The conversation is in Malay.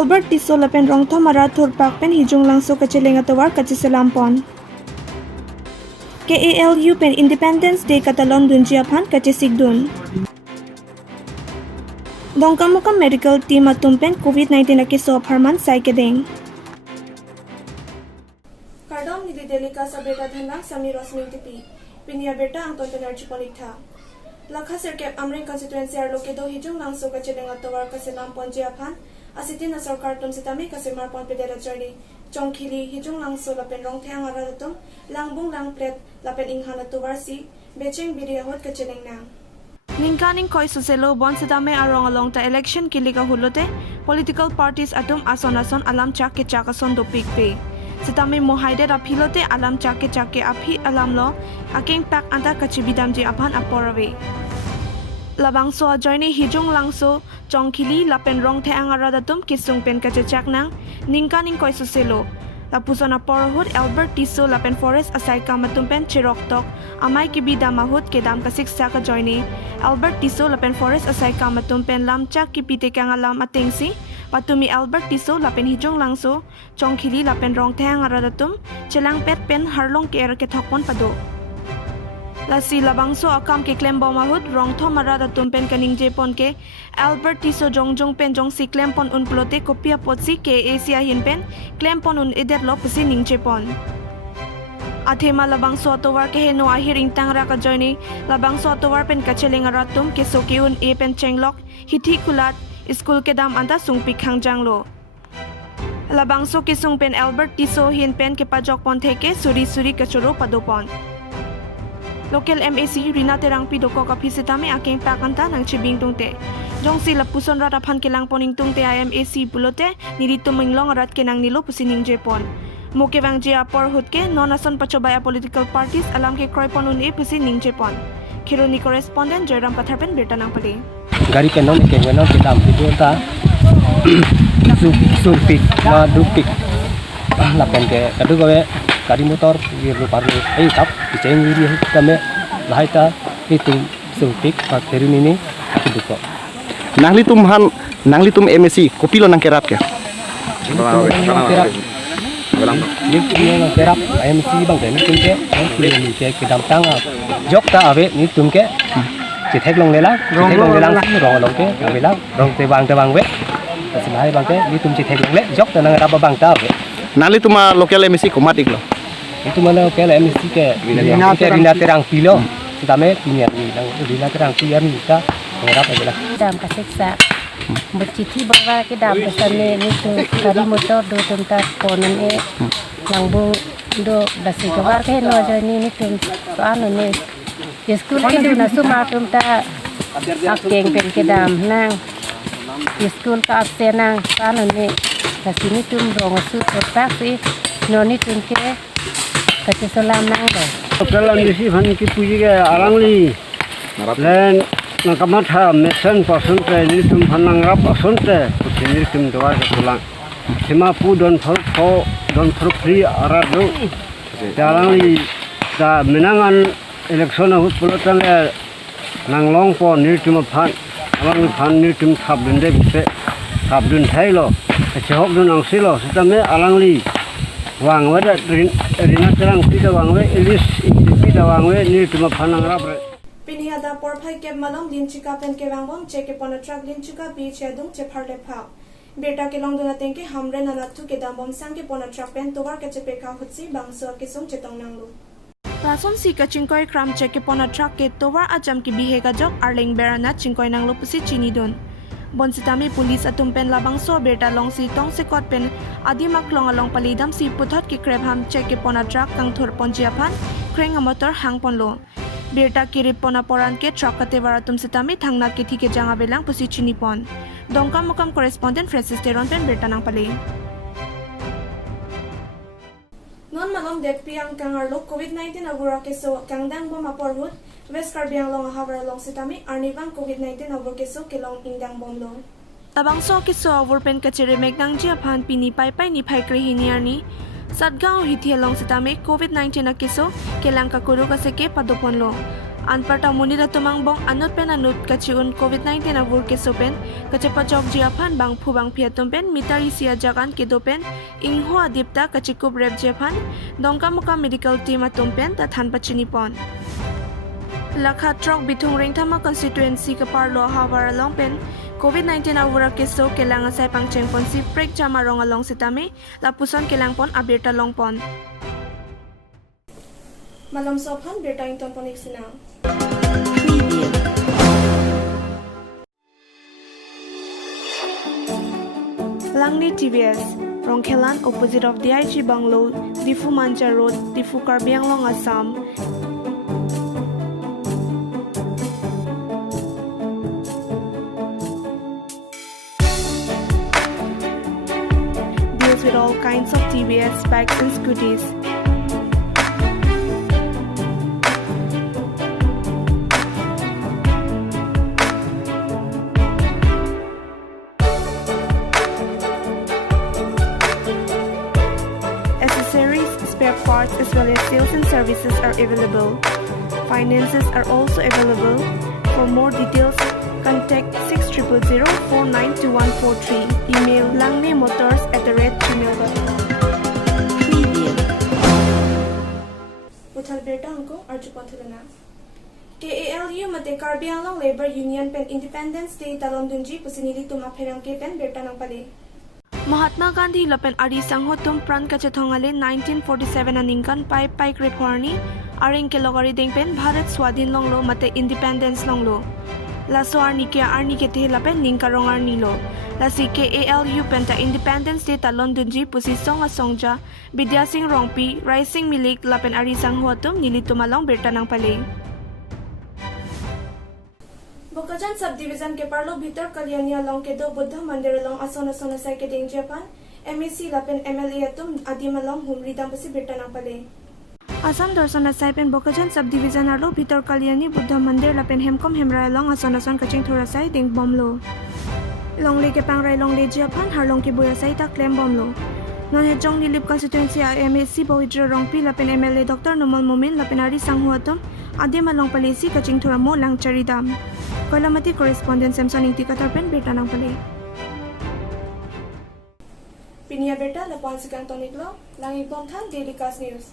Albert Tiso lapen rongtho marat thurpak pen hijung langso kacilenga tawar kacisilampon. KALU pen Independence Day katalon dunjiapan kacisigdun. Dongkamukam medical team atumpen COVID-19 akiso aparman saikadeng. Kardom nili delika sa beta dhanang Sami Rosmin tipi. Pinya beta ang tontoner chiponikta. Lakha sirkep Amring constituency arlokedo hijung langso kacilenga tawar kasilampon jiapan. Asitin na sarkar tum sitami kasimar pon pedera journey. Chongkhili hijung langso lapen rongthang aradatum langbung langplet lapen inghana tuwarsi becheng biriahot kacileng na. Ningkaning koi suselo bon sitame arong along ta election kilika hulote political parties atum ason alam chake chakason dopik pe. Sitame mohaide aphilote alam chake api alam lo aking pak anta kachibidam je apan aporave. Labangso journey hijung langso chongkhili lapen rongthang aradatum kisung pen kachechak nang ningkaning koi suselo. Lapusona porhut Albert Tiso lapen forest asai kamatum pen chiroktok amai kibida mahut kedam kasik saka journey Albert Tiso lapen forest asai kamatum pen lamcha kipite kang alam atengsi patumi Albert Tiso lapen hijung langso chongkhili lapen rongthang aradatum chelang pet pen harlong ker ke thokpon pado. Lasi labangso akam ke klembo mahut rongtho marada tumpen kaning jepon ke Albert Tiso jongjong pen jong si klempon unplote kopia potsi ke Asia hinpen klempon un edet lo pusi ning jepon. Athema labangso towar ke heno ahiring tangra ka journey labangso towar pen kacheling aratum ke sokiun e pen chenglok hithi kulat school ke dam anta sungpi khangjang lo. Labangso ke sungpen Albert Tiso hinpen ke pajok pon theke suri kachoro padopon. Local MAC Rina Terang Pidoko kapisitame aking pakanta ng chibing tungte. Jong sila puson ratapan kilang poning tungte IMAC bulote nilito minglong rat kenang nilo pusining Jepon. Mukewang jia porhut ke nonason pachobaya political parties alam ke kroipon uni pusining Jepon. Kironi correspondent Joyram Patharpen Bertanang Pali. Gari ke non kita video ta supik na dupik lapen ke kadu gawe gari motor giru parlu tap diceng giri kame lahita itu supik paterin ini duko nangli tum MSC kopilo nang kerap ke ni nang kerap MSC bang den tumke ni ke dam tanga jok ta ave ni tumke chithek long lela rong ke avela rong te bang we asilai bang ke ni tum chithek long le jok ta nang raba bang ta ave nangli tuma local MSC komatik lo itu mana local MSC ke Rina Terang Pilo tame punya ni nang Rina Terang Pian kita ngarap aja dam kasiksa bercici bawa ke dam pesane ni tu kari motor do tuntas ponan e langbung do dasi kawar ke no jani ni tum soal ni school ke do nasu matum ta akeng pen ke dam nang school ka absen nang soal ni dasi ni tum rong su tak si no ni tum ke kasisalam nang do kalau misi fan ki puji ke arangli len nakamatha mesen pasunte ni tum phanang rap pasunte ni tum doa ke pulang sima pu don free arado arangli da menangan election hut pulotan le nanglong po ni tum phan arang phan ni tum thabdun de buse thabdun thailo chehok dun angsilo sitame arangli wang wada Rina Terang pida wang we Elis pida wang we ni tuma phanang rabre Pinhiada porphai ke malong linchika pen ke wangbom cheke pona truck linchika bi chedung che pharle pha beta ke long duna tengke hamre nanathu ke dambom sang ke pona truck pen towar ke chepe ka hutsi bangso ke sung chetong nanglu Rason si ka chingkoi kram cheke pona truck ke towar ajam ki bihega jok arling berana chingkoi nanglu pusi chini don Bonsitami pulis atumpen labangso berta long si tong sekot pen adimak long along palidam si puthot ki krebham cheke pona truck kang thur ponjiapan kreng motor hangpon lo berta kirip pona poran ke truck kate waratum sitami thangna ke thike janga belang pusi chinipon dongkam mukam correspondent Francis Teron pen berta nang pali non malom dek piang kangarlo COVID-19 agura keso kangdang bo maporhut West Karbiang long havar long sitami arnivang COVID-19 agura keso kelong indang bomlo tabangso keso overpen kachire megnang jia phan pini pai ni phai kre hiniarni Satgaon hithia long sitami COVID-19 na keso kelang kakuru kaseke padopon lo Anparta munira tumangbong anut pen anut kaciun COVID-19 abur kesopen kacepacok jiapan bang pu bang piatumpen mitari sia jagan kedopen ingho adipta kacikup rep japan dongka muka medical team atumpen tathan pachinipon. Lakha trok bitung ringthama constituency kaparlo hawar alongpen COVID-19 awura keso kelang asai pangcheng pon si prek jama rong along sitame lapuson kelang pon abirta longpon. Malam sophan berta ington ponik sinang. Langni TVS, Rongkhelan opposite of DIG Banglo, Difu Manja Road, Difu Karbi Anglong, Assam. Deals with all kinds of TVS bikes and scooters. Spare parts as well as sales and services are available. Finances are also available. For more details, contact 6000492143. Email langnemotors@gmail.com. Puthal berta angko arjupanthulana. KALU mate Karbi Anglong Labor Union pen Independence Day talon dunji pusinili tuma pherang ke pen berta nang pale. Mahatma Gandhi lapen ari sangho tum pran ka chethongale 1947 aningkan pai grip horni aring ke logari dengpen Bharat Swadhin longlo mate Independence longlo laso arni ke te lapen ningka rongar nilo lasi ke ALU penta Independence Day talon dunji pusi songa songja Bidya Singh Rongpi Rising Milik lapen ari sangho tum nili tumalong berta nang pale. Bokajan subdivision के पार्लो भीतर कल्याणिया लोंग के दो बुद्ध मंदिर लोंग असोन साइ के Deng Japan MAC लापेन MLA तुम आदिमा लोंग हुमरी दाम बसी बेटना पले असम दर्शन साइ पेन बोकाजन सबडिविजन आलो भीतर कल्याणी बुद्ध मंदिर लापेन हेमकम हेमरा लोंग असोन कचिंग थोरा साइ डेंग बमलो लोंगले के पांगराय लोंगले जापान हारलोंग के बोया साइ ता क्लेम बमलो नन हे जोंग लिप कॉन्स्टिट्यूएंसी MAC पवित्र रोंगपी लापेन MLA डॉक्टर नुमल मोमिन लापेन आरी सांगहुआतम आदिमा लोंग पलेसी कचिंग थोरा मो लांगचरी दाम Kolamati correspondent Samson Inti Katarpen Berta nang pale. Pinia Berta Lapan Segang Toniklo, Langi Bonthan Daily Cast News.